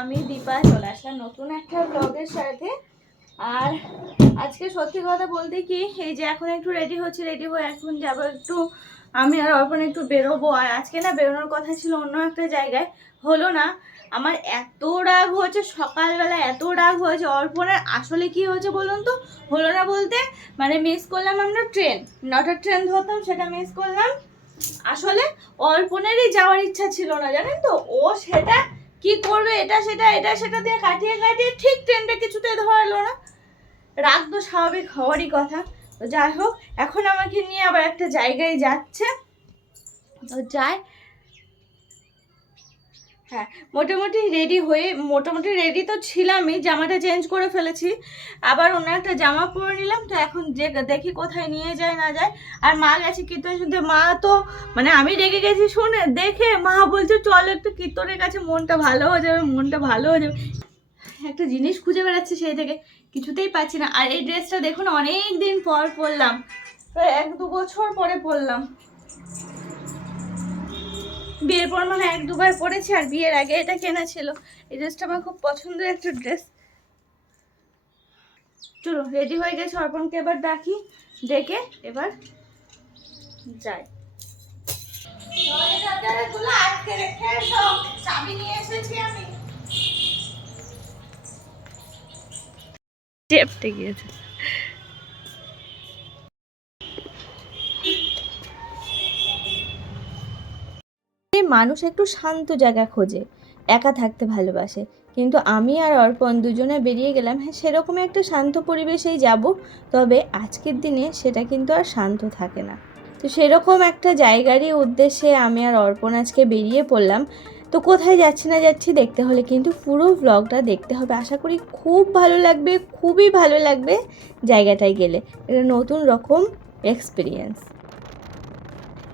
আমি দীপা চলে আসলাম নতুন একটা ব্লগের সাথে। আর আজকে সত্যি কথা বলতে কি, এই যে এখন একটু রেডি হচ্ছে রেডি হয়ে এখন যাব একটু। আমি আর অর্পণ একটু বেরোবো। আর আজকে না বেরোনোর কথা ছিল অন্য একটা জায়গায়। হলো না, আমার এত রাগ হয়েছে, সকালবেলা এত রাগ হয়েছে। অর্পণের আসলে কি হয়েছে বলুন তো? হলো না বলতে মানে মিস করলাম আমরা ট্রেন নটার ট্রেন ধরতাম, সেটা মিস করলাম। আসলে অর্পণেরই যাওয়ার ইচ্ছা ছিল না, জানেন তো? ও সেটা কি করবে, এটা সেটা এটা সেটা দিয়ে কাটিয়ে কাটিয়ে ঠিক ট্রেনটা কিছুতে ধরালো না। রাগ তো স্বাভাবিক হওয়ারই কথা। তো যাই হোক, এখন আমাকে নিয়ে আবার একটা জায়গায় যাচ্ছে। তো যাই হ্যাঁ মোটামুটি রেডি হয়ে, মোটামুটি রেডি তো ছিলামই, জামাটা চেঞ্জ করে ফেলেছি। আবার অন্য একটা জামা পরে নিলাম, তো এখন যে দেখি কোথায় নিয়ে যায়, না যায়। আর মা গেছে কীর্তন শুনতে, মা তো মানে আমি রেগে গেছি শুনে, দেখে মা বলছে, চলো একটু কীর্তনের কাছে মনটা ভালো হয়ে যাবে, মনটা ভালো হয়ে যাবে। একটা জিনিস খুঁজে বেড়াচ্ছি সেই থেকে, কিছুতেই পাচ্ছি না। আর এই ড্রেসটা দেখুন অনেক দিন পর পরলাম। এক দু বছর পরে পরলাম। বিয়ের পর মানে এক দুবার পরেছি আর বিয়ের আগে এটা কেনা ছিল। এই ড্রেসটা আমার খুব পছন্দের একটা ড্রেস চলো রেডি হয়ে গেছে, অর্পণকে এবার ডাকি, ডেকে এবার যাই। আটকে রেখে চাবি নিয়ে এসেছি আমি গিয়েছে মানুষ একটু শান্ত জায়গা খোঁজে, একা থাকতে ভালোবাসে। কিন্তু আমি আর অর্পণ দুজনে বেরিয়ে গেলাম হ্যাঁ সেরকম একটা শান্ত পরিবেশেই যাব, তবে আজকের দিনে সেটা কিন্তু আর শান্ত থাকে না। তো সেরকম একটা জায়গারই উদ্দেশ্যে আমি আর অর্পণ আজকে বেরিয়ে পড়লাম। তো কোথায় যাচ্ছি না যাচ্ছি দেখতে হলে কিন্তু পুরো ব্লগটা দেখতে হবে। আশা করি খুব ভালো লাগবে, খুবই ভালো লাগবে জায়গাটায় গেলে। এটা নতুন রকম এক্সপিরিয়েন্স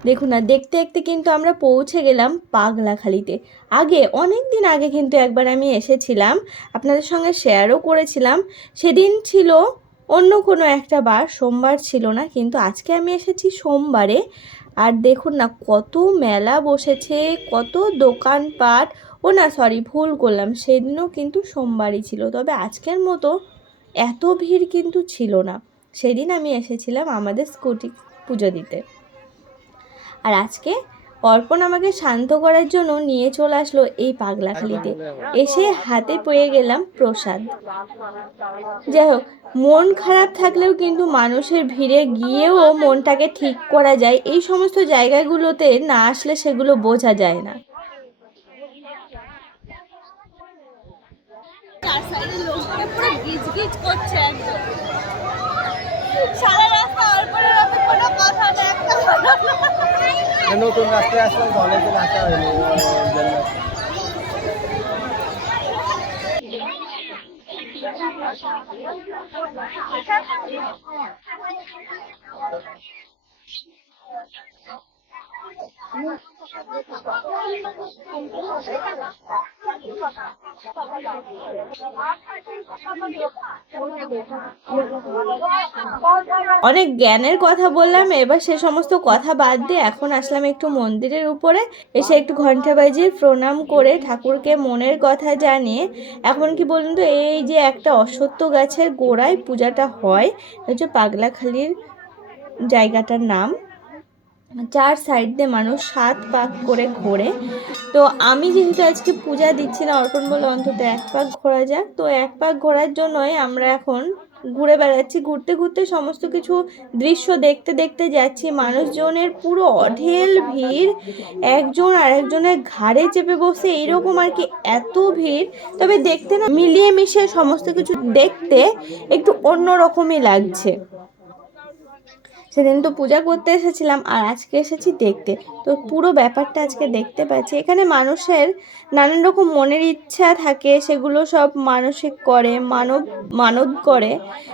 দেখুন না, দেখতে দেখতে কিন্তু আমরা পৌঁছে গেলাম পাগলাখালিতে। আগে অনেক দিন আগে কিন্তু একবার আমি এসেছিলাম, আপনাদের সঙ্গে শেয়ারও করেছিলাম। সেদিন ছিল অন্য কোনো একটা বার, সোমবার ছিল না, কিন্তু আজকে আমি এসেছি সোমবারে। আর দেখুন না, কত মেলা বসেছে, কত দোকানপাট। ও না সরি ভুল করলাম, সেদিনও কিন্তু সোমবারই ছিল। তবে আজকের মতো এত ভিড় কিন্তু ছিল না। সেদিন আমি এসেছিলাম আমাদের স্কুটি পুজো দিতে। আর আজকে অর্পণ আমাকে শান্ত করার জন্য নিয়ে চলে আসলো এই পাগলাখালিতে। এসে হাতে পেয়ে গেলাম প্রসাদ। যাই হোক মন খারাপ থাকলেও কিন্তু মানুষের ভিড়ে গিয়েও মনটাকে ঠিক করা যায়। এই সমস্ত জায়গাগুলোতে না আসলে সেগুলো বোঝা যায় না। সারা রাস্তা কোনো কথা নেই। নতুন রাস্তায় আসলাম তো অনেকদিন আসা হয়নি জন্য। অনেক জ্ঞানের কথা বললাম, এবার সে সমস্ত কথা বাদ দিয়ে এখন আসলাম একটু মন্দিরের উপরে। এসে একটু ঘণ্টা বাজিয়ে প্রণাম করে ঠাকুরকে মনের কথা জানিয়ে। এখন কি বলুন তো, এই যে একটা অশ্বত্থ গাছের গোড়ায় পূজাটা হয় হচ্ছে পাগলাখালির জায়গাটার নাম। চার সাইড দিয়ে মানুষ সাত পাক করে ঘোরে। তো আমি যেহেতু আজকে পূজা দিচ্ছি না, অর্পণ বলে অন্তত এক পাক ঘোরা যাক। তো এক পাক ঘোরার জন্যই আমরা এখন ঘুরে বেড়াচ্ছি। ঘুরতে ঘুরতে সমস্ত কিছু দৃশ্য দেখতে দেখতে যাচ্ছি। মানুষজনের পুরো অঢেল ভিড়। একজন আর একজনের ঘাড়ে চেপে বসে এইরকম আর কি এত ভিড়। তবে দেখতে না, মিলিয়ে মিশিয়ে সমস্ত কিছু দেখতে একটু অন্য রকমই লাগছে। সেদিন তো পূজা করতে এসেছিলাম আর আজকে এসেছি দেখতে। তো পুরো ব্যাপারটা আজকে দেখতে পাচ্ছি। এখানে মানুষের নানান রকম মনের ইচ্ছা থাকে, সেগুলো সব মানসিক করে, মানব মানব করে।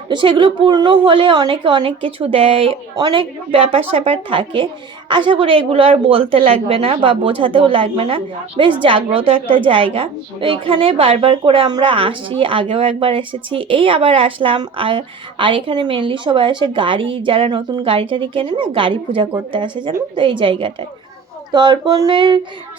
তো সেগুলো পূর্ণ হলে অনেকে অনেক কিছু দেয়, অনেক ব্যাপার স্যাপার থাকে। আশা করি এগুলো আর বলতে লাগবে না বা বোঝাতেও লাগবে না। বেশ জাগ্রত একটা জায়গা। তো এখানে বারবার করে আমরা আসি আগেও একবার এসেছি এই আবার আসলাম। আর আর এখানে মেনলি সবাই আসে গাড়ি যারা নতুন গাড়ি টাড়ি কেনে না গাড়ি পূজা করতে আসে জানো তো এই জায়গাটায়। তো অর্পণের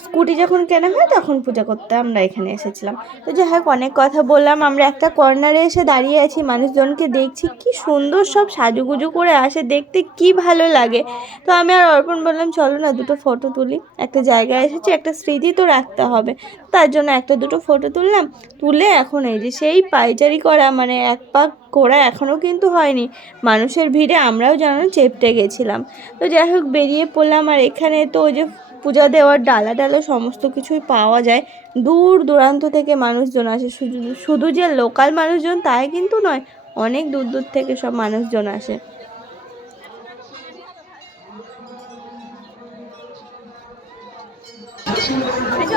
স্কুটি যখন কেনা হয়, তখন পূজা করতে আমরা এখানে এসেছিলাম। তো যাই হোক, অনেক কথা বললাম। আমরা একটা কর্নারে এসে দাঁড়িয়ে আছি, মানুষজনকে দেখছি। কি সুন্দর সব সাজুগুজু করে আসে, দেখতে কি ভালো লাগে। তো আমি আর অর্পণ বললাম, চলো না, দুটো ফটো তুলি। একটা জায়গায় এসেছি, একটা স্মৃতি তো রাখতে হবে। তার জন্য একটা দুটো ফটো তুললাম। তুলে এখন এই যে সেই পাইচারি করা মানে এক পাক করা এখনও কিন্তু হয়নি। মানুষের ভিড়ে আমরাও যেন চেপটে গেছিলাম। তো যাই হোক, বেরিয়ে পড়লাম আর এখানে তো ওই যে পূজা দেওয়ার ডালা ডালা সমস্ত কিছুই পাওয়া যায়। দূর দূরান্ত থেকে মানুষজন আসে। শুধু শুধু যে লোকাল মানুষজন তাই কিন্তু নয়, অনেক দূর দূর থেকে সব মানুষজন আসে।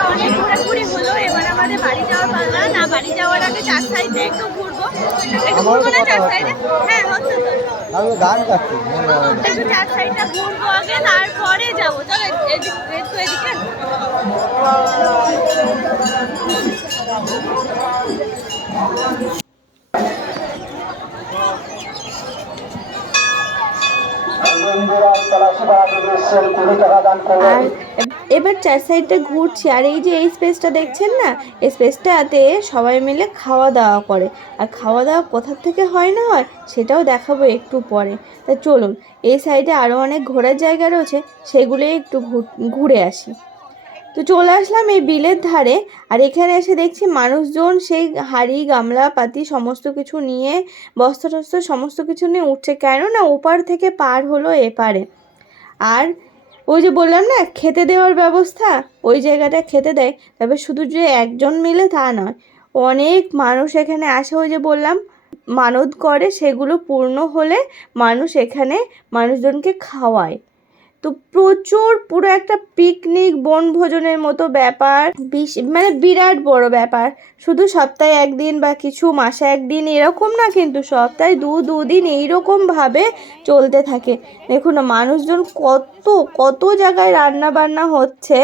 অনেক ঘোরাঘুরি হলো এবার আমাদের বাড়ি যাওয়ার পাল্লা না বাড়ি যাওয়ার আগে চার সাইডে একটু ঘুরবো। একটু ঘুরবো না চার সাইডে? হ্যাঁ হচ্ছে আমি গান গাচ্ছি একটু চার সাইডটা ঘুরবো আগে তারপরে যাব। চলো এদিক একটু এদিকে। আর এবার চার সাইডটা ঘুরছি, আর এই যে এই স্পেসটা দেখছেন না, এই স্পেসটাতে সবাই মিলে খাওয়া দাওয়া করে। আর খাওয়া দাওয়া কোথার থেকে হয় না হয়, সেটাও দেখাবো একটু পরে। তা চলুন, এই সাইডে আরও অনেক ঘোরার জায়গা রয়েছে সেগুলো একটু ঘুর- আসি। তো চলে আসলাম এই বিলের ধারে, আর এখানে এসে দেখছি মানুষজন সেই হাড়ি গামলা পাতি সমস্ত কিছু নিয়ে বস্তা টস্তা সমস্ত কিছু নিয়ে উঠছে। কেন না ওপার থেকে পার হলো এপারে। আর ওই যে বললাম না, খেতে দেওয়ার ব্যবস্থা, ওই জায়গাটা খেতে দেয়। তবে শুধু যে একজন মিলে তা নয়, অনেক মানুষ এখানে আসে, ওই যে বললাম, মানত করে, সেগুলো পূর্ণ হলে মানুষ এখানে মানুষজনকে খাওয়ায়। তো প্রচুর, পুরো একটা পিকনিক বনভোজনের মতো ব্যাপার মানে বিরাট বড় ব্যাপার। শুধু সপ্তাহে একদিন বা কিছু মাসে একদিন এরকম না, কিন্তু সপ্তাহে দু দু দুদিন এইরকমভাবে চলতে থাকে। দেখুন, মানুষজন কত কত জায়গায় রান্না বান্না হচ্ছে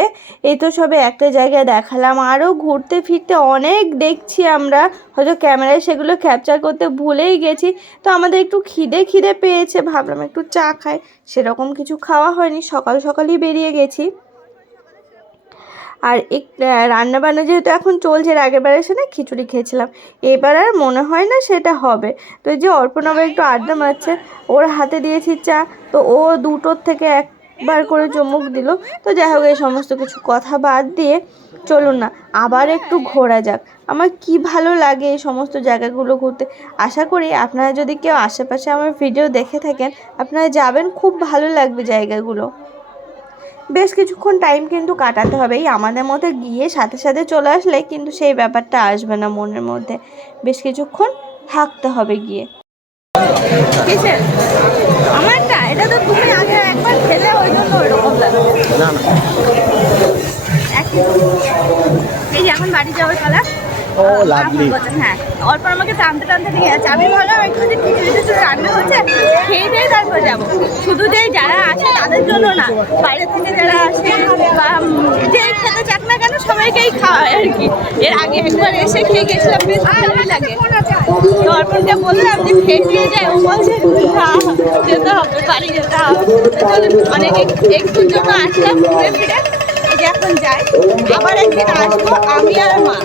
এই তো সবে একটা জায়গায় দেখালাম। আরও ঘুরতে ফিরতে অনেক দেখছি আমরা, হয়তো ক্যামেরায় সেগুলো ক্যাপচার করতে ভুলেই গেছি। তো আমাদের একটু খিদে খিদে পেয়েছে, ভাবলাম একটু চা খাই। সেরকম কিছু খাওয়া হয়নি, সকাল সকালই বেরিয়ে গেছি। আর এক রান্নাবান্না যেহেতু এখন চলছে, এর আগের বার এসে না খিচুড়ি খেয়েছিলাম। এবার আর মনে হয় না সেটা হবে। তো যে অর্পণাবার একটু আড্ডা মারছে, ওর হাতে দিয়েছি চা, তো ও দুটোর থেকে একবার করে চমুক দিল। তো যাই হোক, এই সমস্ত কিছু কথা বাদ দিয়ে চলুন না, আবার একটু ঘোরা যাক। আমার কি ভালো লাগে এই সমস্ত জায়গাগুলো ঘুরতে। আশা করি আপনারা যদি কেউ আশেপাশে আমার ভিডিও দেখে থাকেন, আপনারা যাবেন, খুব ভালো লাগবে জায়গাগুলো। বেশ কিছুক্ষণ টাইম কিন্তু কাটাতে হবে। এই আমাদের মধ্যে গিয়ে সাথে সাথে চলে আসলে কিন্তু সেই ব্যাপারটা আসবে না মনের মধ্যে। বেশ কিছুক্ষণ থাকতে হবে গিয়ে। আমারটা এটা তো তুমি আগে একবার খেলে ওই জন্য ওইরকম লাগে না না। এই যে এখন বাড়ি যাওয়ার খেলা লাভলি হ্যাঁ অল্প আমাকে টানতে টানতে নিয়ে যাচ্ছে। আমি ভাবলাম একটু যে খিচুড়ি টিচুড়ি রান্না হচ্ছে, খেয়ে দিয়ে তারপর যাব। শুধু যে যারা আসে তাদের জন্য না, বাইরে থেকে যারা আসে বা যে খেতে চাক না কেন সবাইকেই খাওয়ায় আর কি। এর আগে একবার এসে খেয়ে গেছিলাম, বেশ ভালোই লাগে। বললাম যে, খেয়ে আসলাম যাই আমি আর মা।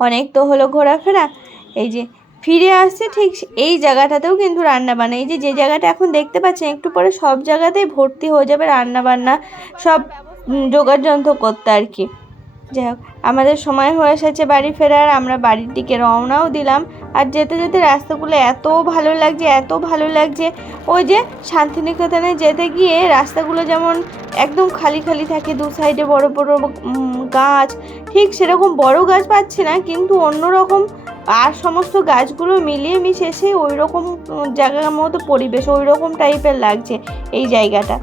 অনেক তো হলো ঘোরাফেরা। এই যে ফিরে আসছে ঠিক এই জায়গাটাতেও কিন্তু রান্না বান্না এই যে যে জায়গাটা এখন দেখতে পাচ্ছেন একটু পরে সব জায়গাতেই ভর্তি হয়ে যাবে রান্না বান্না সব উম, জোগাড় যন্ত্র করতে আর কি। যাই হোক আমাদের সময় হয়ে এসেছে বাড়ি ফেরার, আমরা বাড়ির দিকে রওনাও দিলাম। আর যেতে যেতে রাস্তাগুলো এত ভালো লাগছে, এত ভালো লাগছে, ওই যে শান্তিনিকেতনে যেতে গিয়ে রাস্তাগুলো যেমন একদম খালি খালি থাকে, দু সাইডে বড় বড় গাছ। ঠিক সেরকম বড় গাছ পাচ্ছি না, কিন্তু অন্যরকম আর সমস্ত গাছগুলো মিলিয়ে মিশেষে ওই রকম জায়গার মতো পরিবেশ ওই রকম টাইপের লাগছে এই জায়গাটা।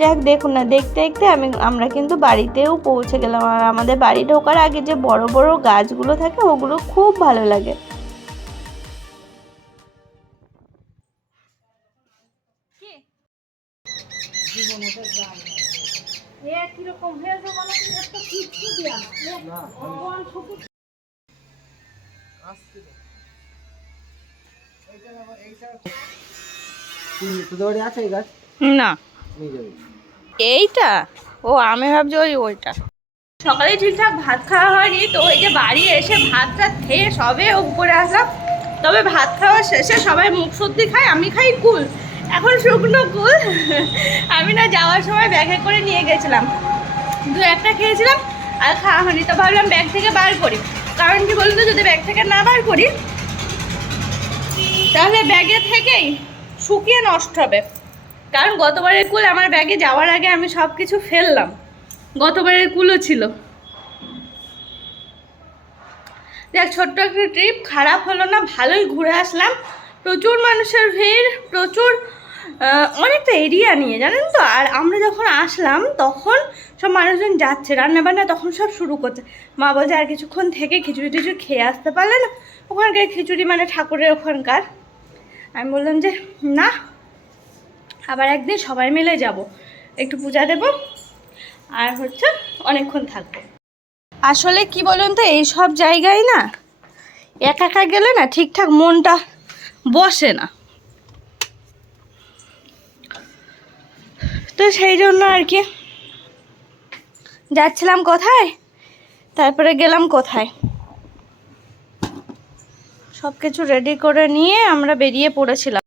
যাক দেখুন না দেখতে দেখতে আমি আমরা কিন্তু বাড়িতেও পৌঁছে গেলাম। আর আমাদের বাড়ি ঢোকার আগে যে বড় বড় গাছগুলো থাকে ওগুলো খুব ভালো লাগে। তোদের বাড়ি আছে এই গাছ? না। নিয়ে যাবি। এইটা? ও আমি ভাবছি ওই ওইটা। সকালে ঠিকঠাক ভাত খাওয়া হয়নি তো ওই যে বাড়ি এসে ভাতটা খেয়ে সবে উপরে আসলাম। তবে ভাত খাওয়া শেষে সবাই মুখ সত্যি খায় আমি খাই কুল। এখন শুকনো কুল। আমি না যাওয়ার সময় ব্যাগে করে নিয়ে গেছিলাম। দু একটা খেয়েছিলাম আর খাওয়া হয়নি তো ভাবলাম ব্যাগ থেকে বার করি। কারণ কি বলুন তো যদি ব্যাগ থেকে না বার করি তাহলে ব্যাগে থেকেই শুকিয়ে নষ্ট হবে। কারণ গতবারের কুল আমার ব্যাগে যাওয়ার আগে আমি সব কিছু ফেললাম। গতবারের কুলও ছিল। দেখ, ছোট্ট একটা ট্রিপ খারাপ হলো না, ভালোই ঘুরে আসলাম। প্রচুর মানুষের ভিড়, প্রচুর অনেকটা এরিয়া নিয়ে, জানেন তো? আর আমরা যখন আসলাম, তখন সব মানুষজন যাচ্ছে, রান্নাবান্না তখন সব শুরু করছে। মা বলছে, আর কিছুক্ষণ থেকে খিচুড়ি টিচুড়ি খেয়ে আসতে পারলে না? ওখানকার খিচুড়ি মানে ঠাকুরের ওখানকার। আমি বললাম যে, না আবার একদিন সবাই মিলে যাব। একটু পূজা দেব আর হচ্ছে অনেকক্ষণ থাকব। আসলে কি বলুন তো, এই সব জায়গায় না একা একা গেলে না ঠিকঠাক মনটা বসে না। তো সেই জন্য আর কি। যাচ্ছিলাম কোথায়? তারপরে গেলাম কোথায়? সব কিছু রেডি করে নিয়ে আমরা বেরিয়ে পড়েছিলাম।